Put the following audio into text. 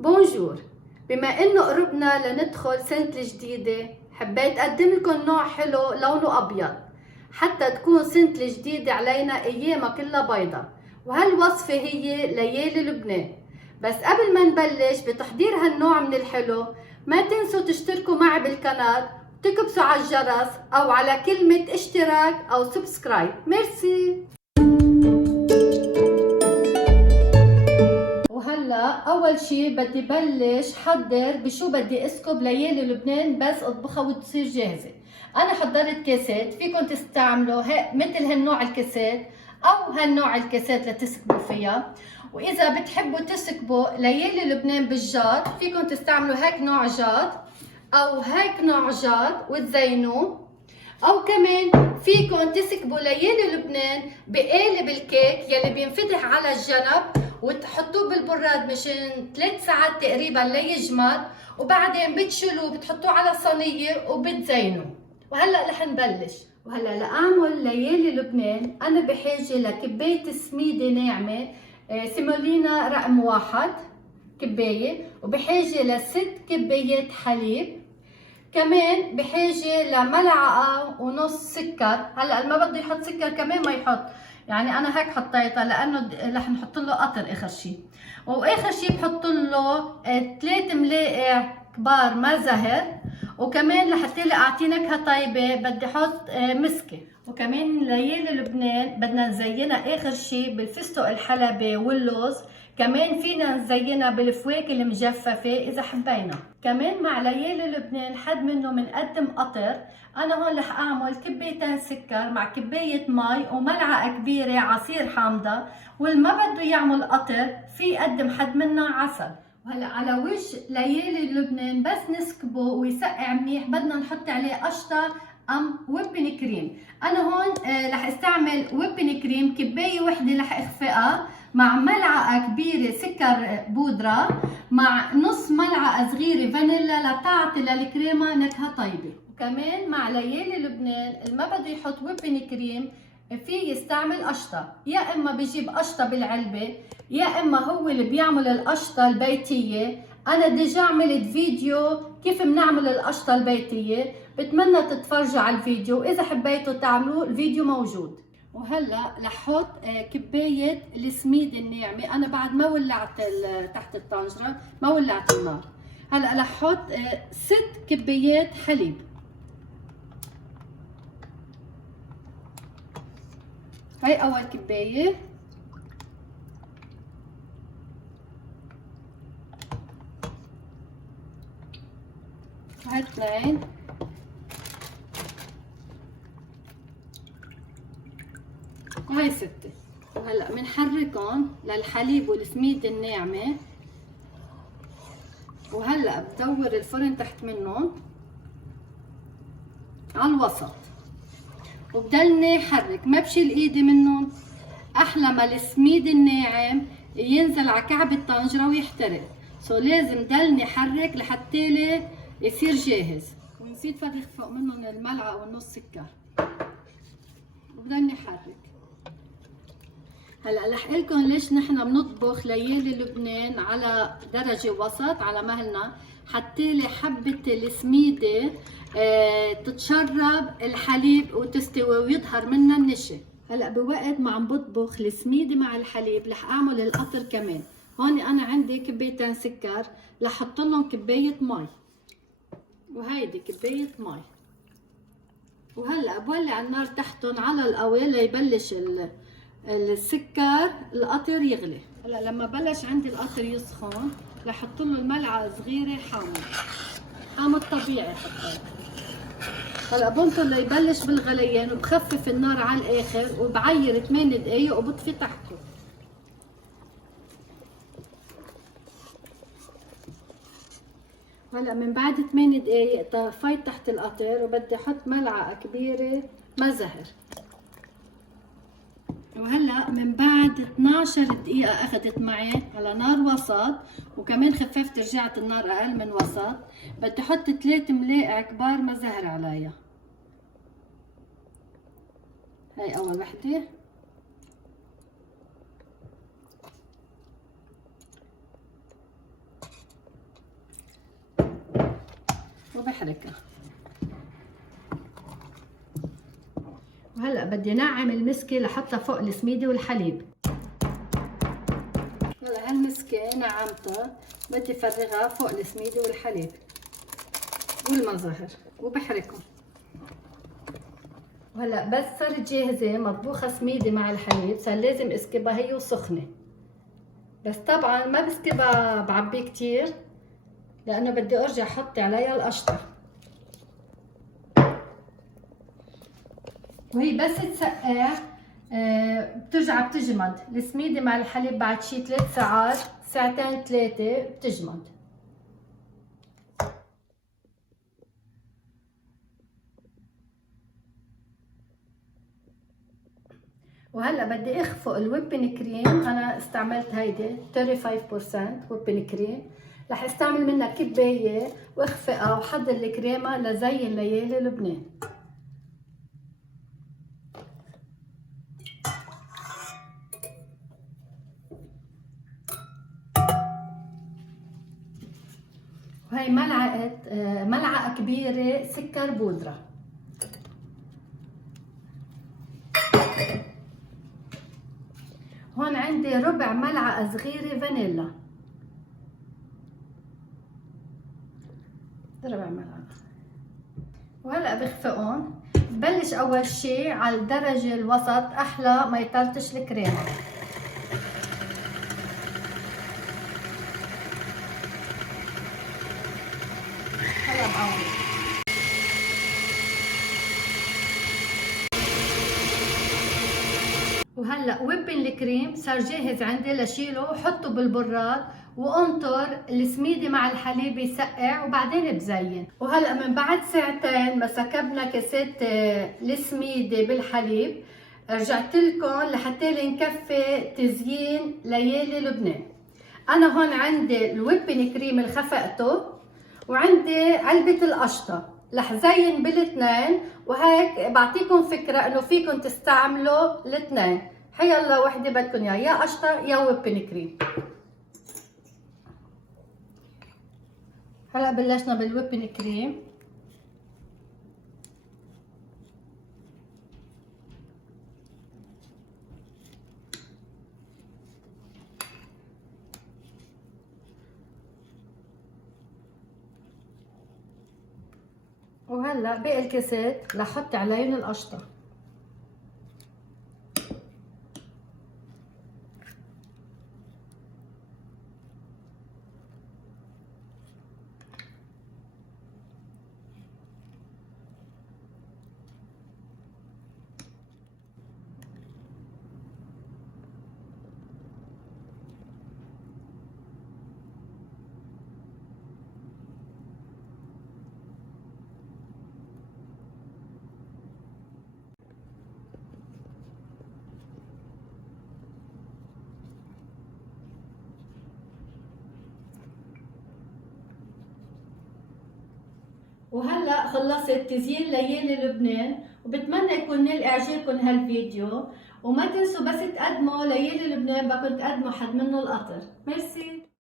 بونجور. بما انه قربنا لندخل سنة الجديدة، حبيت اقدم لكم نوع حلو لونه ابيض حتى تكون سنة الجديدة علينا ايامها كلها بيضة. وهالوصفة هي ليالي لبنان. بس قبل ما نبلش بتحضير هالنوع من الحلو، ما تنسوا تشتركوا معي بالقناة وتكبسوا على الجرس او على كلمة اشتراك او سبسكرايب. ميرسي. وهلا اول شي بدي بلش حضر بشو بدي اسكب ليالي لبنان بس اطبخها وتصير جاهزه. انا حضرت كاسات، فيكم تستعملوا مثل هالنوع الكاسات او هالنوع الكاسات لتسكبوا فيها. واذا بتحبوا تسكبوا ليالي لبنان بالجار، فيكم تستعملوا هيك نوع جار او هيك نوع جار وتزينوه. او كمان فيكم تسكبوا ليالي لبنان بقالب الكيك يلي بينفتح على الجنب وتحطوه بالبراد مشان 3 ساعات تقريبا ليجمد، وبعدين بتشيلوه بتحطوه على صينيه وبتزينوه. وهلا رح نبلش. وهلا لاعمل ليالي لبنان انا بحاجه لكبايه سميده ناعمه، سيمولينا رقم 1 كبايه، وبحاجه ل6 كبايات حليب، كمان بحاجة لملعقة ونص سكر. هلا ما بده يحط سكر كمان ما يحط، يعني انا هيك حطيتها لانه رح نحط له قطر اخر شيء. واخر شيء بحط له 3 ملاعق كبار ما زهر، وكمان لحتى لي اعطي نكهه طيبه بدي احط مسكه. وكمان ليالي لبنان بدنا نزينها اخر شيء بالفستق الحلبي واللوز، كمان فينا نزينها بالفواكه المجففه اذا حبينا. كمان مع ليالي لبنان حد منه بنقدم قطر. انا هون رح اعمل كبايتين سكر مع كبايه مي وملعقه كبيره عصير حامضه، واللي ما بده يعمل قطر في يقدم حد منه عسل. وهلا على وجه ليالي لبنان بس نسكبه ويسقع منيح بدنا نحط عليه قشطه ام ويبن كريم. انا هون رح استعمل ويبن كريم كبايه وحده رح اخفقها مع ملعقه كبيره سكر بودره مع نص ملعقه صغيره فانيلا لتعطي للكريمه نكهه طيبه. وكمان مع ليالي لبنان اللي ما بده يحط ويبن كريم في يستعمل قشطه، يا اما بجيب قشطه بالعلبه يا اما هو اللي بيعمل القشطه البيتيه. انا ديجا عملت فيديو كيف بنعمل القشطه البيتيه، بتمنى تتفرجوا على الفيديو، اذا حبيتوا تعملوه الفيديو موجود. وهلا رح احط كبايه السميد الناعمه. انا بعد ما ولعت تحت الطنجره ما ولعت النار. هلا رح احط 6 كبايات حليب. هاي اول كبايه، هاي 2، وهي 6. وهلا بنحركهم للحليب والسميد الناعمه. وهلا بدور الفرن تحت منهم على الوسط وبدلني حرك، ما بشيل ايدي منهم احلى ما السميد الناعم ينزل على كعب الطنجره ويحترق. لازم دلني حرك لحتى لي يصير جاهز. ونسيت فرغ فوق منهم الملعقه والنص سكر، وبدلني حرك. هلا رح لكم ليش نحن بنطبخ ليالي لبنان على درجه وسط على مهلنا، حتى لي حبه السميده تتشرب الحليب وتستوي ويظهر منها النشا. هلا بوقت ما عم بطبخ السميده مع الحليب رح اعمل القطر كمان. هون انا عندي كبايتين سكر، رح احط لهم كبايه مي، وهيدي كبايه مي. وهلا بولع النار تحتهم على القوي ليبلش السكر القطر يغلي. هلا لما بلش عندي القطر يسخن رح احط له الملعقه صغيره حامض طبيعي حطيت. هلا بنطر ليبلش بالغليان وبخفف النار على الاخر وبعير 8 دقايق وبطفي تحته. هلا من بعد 8 دقايق طفيت تحت القطر وبدي احط ملعقه كبيره ما زهر. وهلا من بعد 12 دقيقة اخذت معي على نار وسط، وكمان خففت رجعت النار اقل من وسط. بدي احط 3 ملاعق كبار ما زهر عليها. هاي اول وحدة، وبحركها. وهلا بدي نعم المسكه لحطها فوق السميده والحليب. هلا هالمسكه نعمتها، بدي فرغها فوق السميده والحليب والمظهر وبحركهم. وهلا بس صارت جاهزه مطبوخه سميده مع الحليب، صار لازم اسكبها هي وسخنه، بس طبعا ما بسكبها بعبيه كتير لانه بدي ارجع احط عليها القشطه. وهي بس تسقع بترجع بتجمد السميده مع الحليب بعد شي 3 ساعات، ساعتين 3 بتجمد. وهلا بدي اخفق الويبن كريم. انا استعملت هيدي 35% ويبن كريم، رح استعمل منها كبايه واخفقها وحضر الكريمه لزين ليالي لبنان. وهي ملعقه كبيره سكر بودره. هون عندي ربع ملعقه صغيره فانيلا، ربع ملعقه. وهلا بخفقهم. ببلش اول شي على الدرجه الوسط احلى ما يطرطش الكريمه. هلا بقوي. وهلا ويبن الكريم صار جاهز عندي لشيله وحطه بالبراد وانطر السميده مع الحليب يسقع وبعدين بزين. وهلا من بعد ساعتين ما سكبنا كاسات السميده بالحليب، رجعت لكم لحتى لي نكفي تزيين ليالي لبنان. انا هون عندي الويبن كريم اللي خفقته وعندي علبه القشطه، رح زين بالاثنين. وهيك بعطيكم فكره انه فيكم تستعملوا الاثنين، حيلا وحده بدكم اياها، يا قشطه يا ويبن كريم. هلا بلشنا بالويبن كريم. وهلا باقي الكاسات رح احط عليهم القشطه. وهلا خلصت تزيين ليالي لبنان، وبتمنى يكون نال اعجابكم هالفيديو. وما تنسوا بس تقدموا ليالي لبنان بدكم تقدموا حد منه القطر. ميرسي.